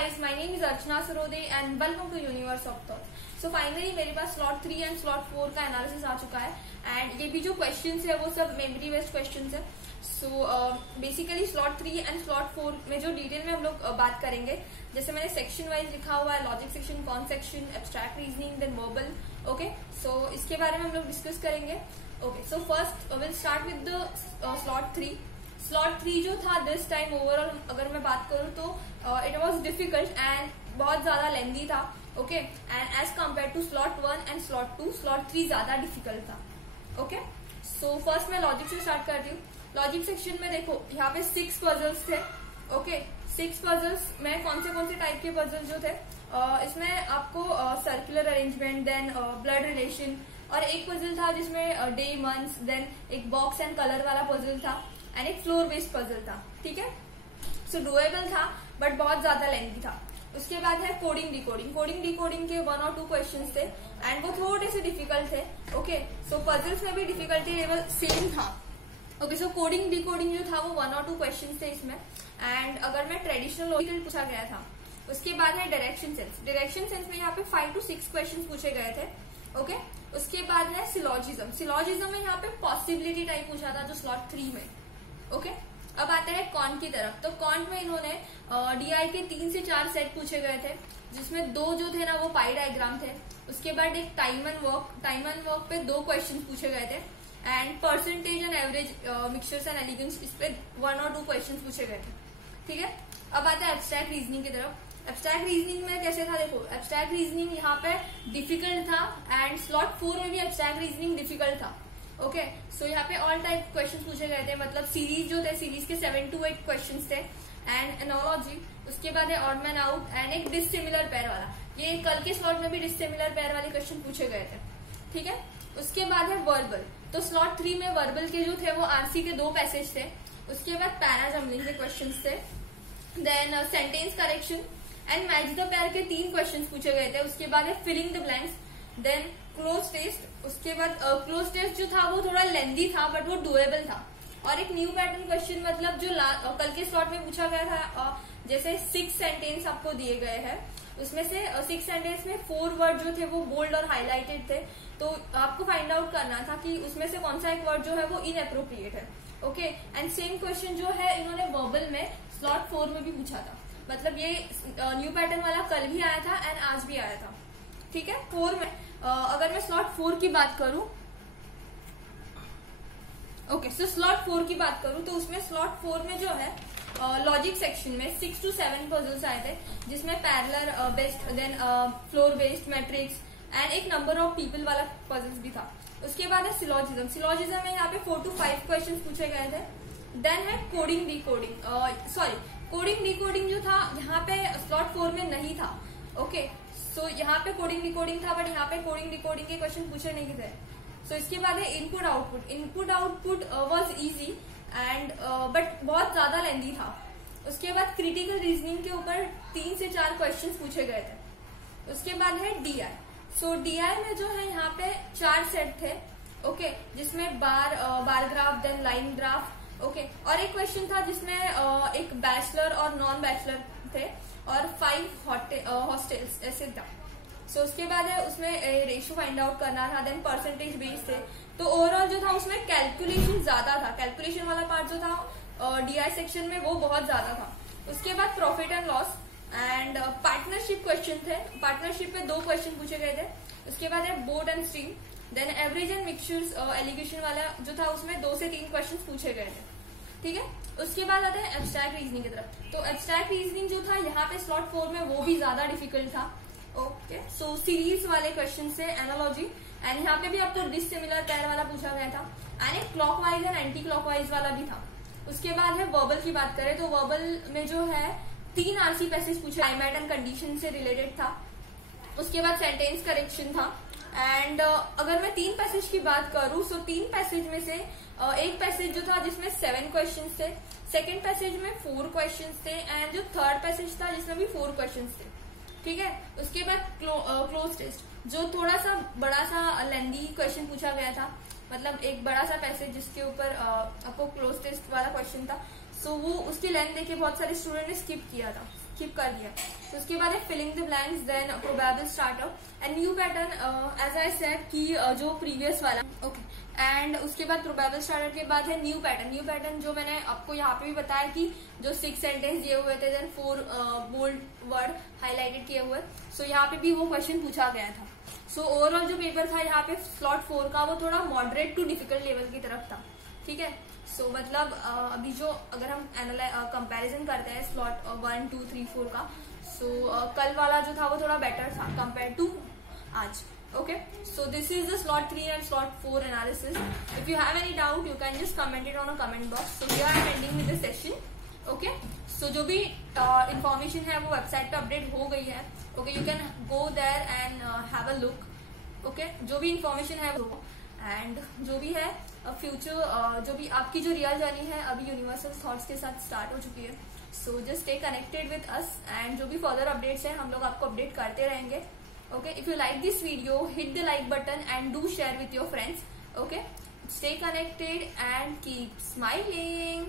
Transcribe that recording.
guys, my name is Archana Sarode and welcome to Universe of Thought. So finally मेरे पास slot 3 and slot 4 का analysis आ चुका है and ये भी जो क्वेश्चंस है वो सब मेमोरी बेस्ड क्वेश्चंस है. So basically slot 3 and slot 4 में जो डिटेल में हम लोग बात करेंगे, जैसे मैंने सेक्शन वाइज लिखा हुआ है, logic section, con section, abstract reasoning, then verbal. Okay, so इसके बारे में हम लोग डिस्कस करेंगे. Okay, so first will start with the slot 3. Slot 3 जो था दिस टाइम ओवरऑल अगर मैं बात करूं तो इट वाज डिफिकल्ट एंड बहुत ज्यादा लेंदी था. Okay, and as compare to slot 1 and slot 2, slot 3 ज्यादा डिफिकल्ट था. ओके, सो फर्स्ट मैं लॉजिक से स्टार्ट करती हूँ. लॉजिक सेक्शन में देखो यहाँ पे 6 पजल्स थे. ओके, 6 पजल्स में कौन से टाइप के पजल्स जो थे, इसमें आपको circular arrangement, then blood relation, और एक पजल था जिसमें डे, मंथ्स, देन एक बॉक्स एंड कलर वाला पजल था एंड एक फ्लोर बेस्ड पजल था. ठीक है, सो डुएबल था बट बहुत ज्यादा लेंथी था. उसके बाद है कोडिंग डिकोडिंग. कोडिंग डिकोडिंग के 1 और 2 क्वेश्चंस थे एंड वो थोड़े से डिफिकल्ट थे. ओके, सो पजल्स में भी डिफिकल्टी लेवल सेम था. ओके, सो कोडिंग डिकोडिंग जो था वो 1 और 2 क्वेश्चंस थे इसमें. एंड अगर मैं ट्रेडिशनल लॉजिक पूछा गया था. उसके बाद है डायरेक्शन सेंस. डायरेक्शन सेंस में यहाँ पे 5 to 6 क्वेश्चन पूछे गए थे. ओके, उसके बाद है सिलॉजिज्म. सिलॉजिज्म में यहाँ पे पॉसिबिलिटी टाइप पूछा था जो स्लॉट 3 में. ओके, अब आते हैं कॉन की तरफ. तो कॉन में इन्होंने डीआई के 3 से 4 सेट पूछे गए थे, जिसमें 2 जो थे ना वो पाई डायग्राम थे. उसके बाद एक टाइम एंड वर्क पे 2 क्वेश्चन पूछे गए थे and percentage and average mixtures and alligations, इस पे 1 और 2 क्वेश्चन पूछे गए थे. ठीक है, अब आते हैं एब्स्ट्रैक्ट रीजनिंग की तरफ. एब्स्ट्रैक्ट रीजनिंग में कैसे था, देखो एब्स्ट्रैक्ट रीजनिंग यहाँ पे डिफिकल्ट था एंड स्लॉट 4 में भी एब्स्ट्रैक्ट रीजनिंग डिफिकल्ट था. ओके, सो यहाँ पे ऑल टाइप क्वेश्चंस पूछे गए थे, मतलब सीरीज जो थे, सीरीज के 7 to 8 क्वेश्चंस थे एंड एनोलॉजी. उसके बाद है ऑड मैन आउट एंड एक डिसिमिलर पेयर वाला. ये कल के स्लॉट में भी डिसिमिलर पेयर वाले क्वेश्चन पूछे गए थे. ठीक है, उसके बाद है वर्बल. तो स्लॉट 3 में वर्बल के जो थे वो आरसी के 2 पैसेज थे. उसके बाद पैराजम्बलिंग के क्वेश्चन थे, then sentence correction and match the pair के 3 क्वेश्चन पूछे गए थे. उसके बाद है filling the blanks, then cloze test. उसके बाद क्लोज टेस्ट जो था वो थोड़ा लेंदी था बट वो डुएबल था. और एक न्यू पैटर्न क्वेश्चन, मतलब जो कल के स्लॉट में पूछा गया था, जैसे 6 सेंटेंस आपको दिए गए हैं, उसमें से 6 सेंटेंस में 4 वर्ड जो थे वो बोल्ड और हाईलाइटेड थे. तो आपको फाइंड आउट करना था कि उसमें से कौन सा एक वर्ड जो है वो इनएप्रोप्रिएट है. ओके, एंड सेम क्वेश्चन जो है इन्होंने वर्बल में स्लॉट 4 में भी पूछा था. मतलब ये न्यू पैटर्न वाला कल भी आया था एंड आज भी आया था. ठीक है, 4 में अगर मैं स्लॉट 4 की बात करूं, ओके, सो स्लॉट 4 की बात करूं तो उसमें स्लॉट 4 में जो है लॉजिक सेक्शन में 6 to 7 पजल्स आए थे, जिसमें parallel based, then floor based, matrix and एक नंबर ऑफ पीपल वाला पजल्स भी था. उसके बाद है सिलॉजिज्म. सिलॉजिज्म में यहाँ पे 4 to 5 क्वेश्चन पूछे गए थे. देन है कोडिंग डिकोडिंग. कोडिंग डिकोडिंग जो था यहाँ पे स्लॉट 4 में नहीं था. ओके, सो यहाँ पे कोडिंग डिकोडिंग था बट यहाँ पे कोडिंग डिकोडिंग के क्वेश्चन पूछे नहीं थे. सो इसके बाद है input output. Input output was easy and but बहुत ज्यादा लेंदी था. उसके बाद क्रिटिकल रीजनिंग के ऊपर 3 से 4 क्वेश्चन पूछे गए थे. उसके बाद है डीआई. सो डीआई में जो है यहाँ पे 4 सेट थे. ओके, जिसमें bar graph, then line graph. Okay, और एक क्वेश्चन था जिसमें एक बैचलर और नॉन बैचलर थे और 5 हॉस्टल्स ऐसे था. सो उसके बाद है उसमें रेशियो फाइंड आउट करना था, देन परसेंटेज बेस थे. तो ओवरऑल जो था उसमें कैलकुलेशन ज्यादा था. कैलकुलेशन वाला पार्ट जो था डीआई सेक्शन में वो बहुत ज्यादा था. उसके बाद profit and loss and partnership question थे. पार्टनरशिप पे 2 क्वेश्चन पूछे गए थे. उसके बाद है boat and stream, then average and mixtures alligation वाला जो था उसमें 2 से 3 क्वेश्चन पूछे गए थे. ठीक है, उसके बाद आते हैं एब्स्ट्रैक्ट रीजनिंग की तरफ. तो एब्स्ट्रैक्ट रीजनिंग जो था यहाँ पे स्लॉट 4 में वो भी ज्यादा डिफिकल्ट था. ओके, सो सीरीज वाले क्वेश्चन से एनालॉजी एंड यहाँ पे भी आपको डिसिमिलर पेयर वाला पूछा गया था एंड एक क्लॉकवाइज एंड एंटी क्लॉकवाइज वाला भी था. उसके बाद है वर्बल की बात करें तो वर्बल में जो है 3 आरसी पैसेज पूछे, क्लाइमेट एंड कंडीशन से रिलेटेड था. उसके बाद सेंटेंस करेक्शन था एंड अगर मैं 3 पैसेज की बात करूं तो 3 पैसेज में से एक पैसेज जो था जिसमें 7 क्वेश्चंस थे, सेकंड पैसेज में 4 क्वेश्चंस थे एंड जो थर्ड पैसेज था जिसमें भी 4 क्वेश्चंस थे. ठीक है, उसके बाद क्लोज टेस्ट जो थोड़ा सा बड़ा सा लेंदी क्वेश्चन पूछा गया था, मतलब एक बड़ा सा पैसेज जिसके ऊपर आपको क्लोज टेस्ट वाला क्वेश्चन था. सो वो उसकी लेंथ देखे बहुत सारे स्टूडेंट ने स्किप किया था. स्किप कर दिया। तो उसके बाद है filling the blanks, then probable starter and new pattern as I said कि जो प्रीवियस वाला ओके एंड उसके बाद प्रोबेबल स्टार्टर के बाद है न्यू पैटर्न। न्यू पैटर्न जो मैंने आपको यहाँ पे भी बताया कि जो 6 सेंटेंस दिए हुए थे, देन 4 बोल्ड वर्ड हाईलाइटेड किए हुए, सो यहाँ पे भी वो क्वेश्चन पूछा गया था। सो ओवरऑल जो पेपर था यहाँ पे स्लॉट 4 का वो थोड़ा मॉडरेट टू डिफिकल्ट लेवल की तरफ था, ठीक है। सो मतलब अभी जो अगर हम कंपैरिजन करते हैं स्लॉट 1, 2, 3, 4 का, सो कल वाला जो था वो थोड़ा बेटर था कंपेयर टू आज। Okay, so this is the slot 3 and slot 4 analysis. If you have any doubt, you can just comment it on a comment box. So here I am ending with the session. Okay, so जो भी information है वो website पे update हो गई है. Okay, you can go there and have a look. Okay, जो भी information है वो and जो भी है future जो भी आपकी जो real journey है अभी universal thoughts के साथ start हो चुकी है. So just stay connected with us and जो भी further updates हैं हम लोग आपको update करते रहेंगे. Okay, if you like this video, hit the like button and do share with your friends. Okay, stay connected and keep smiling.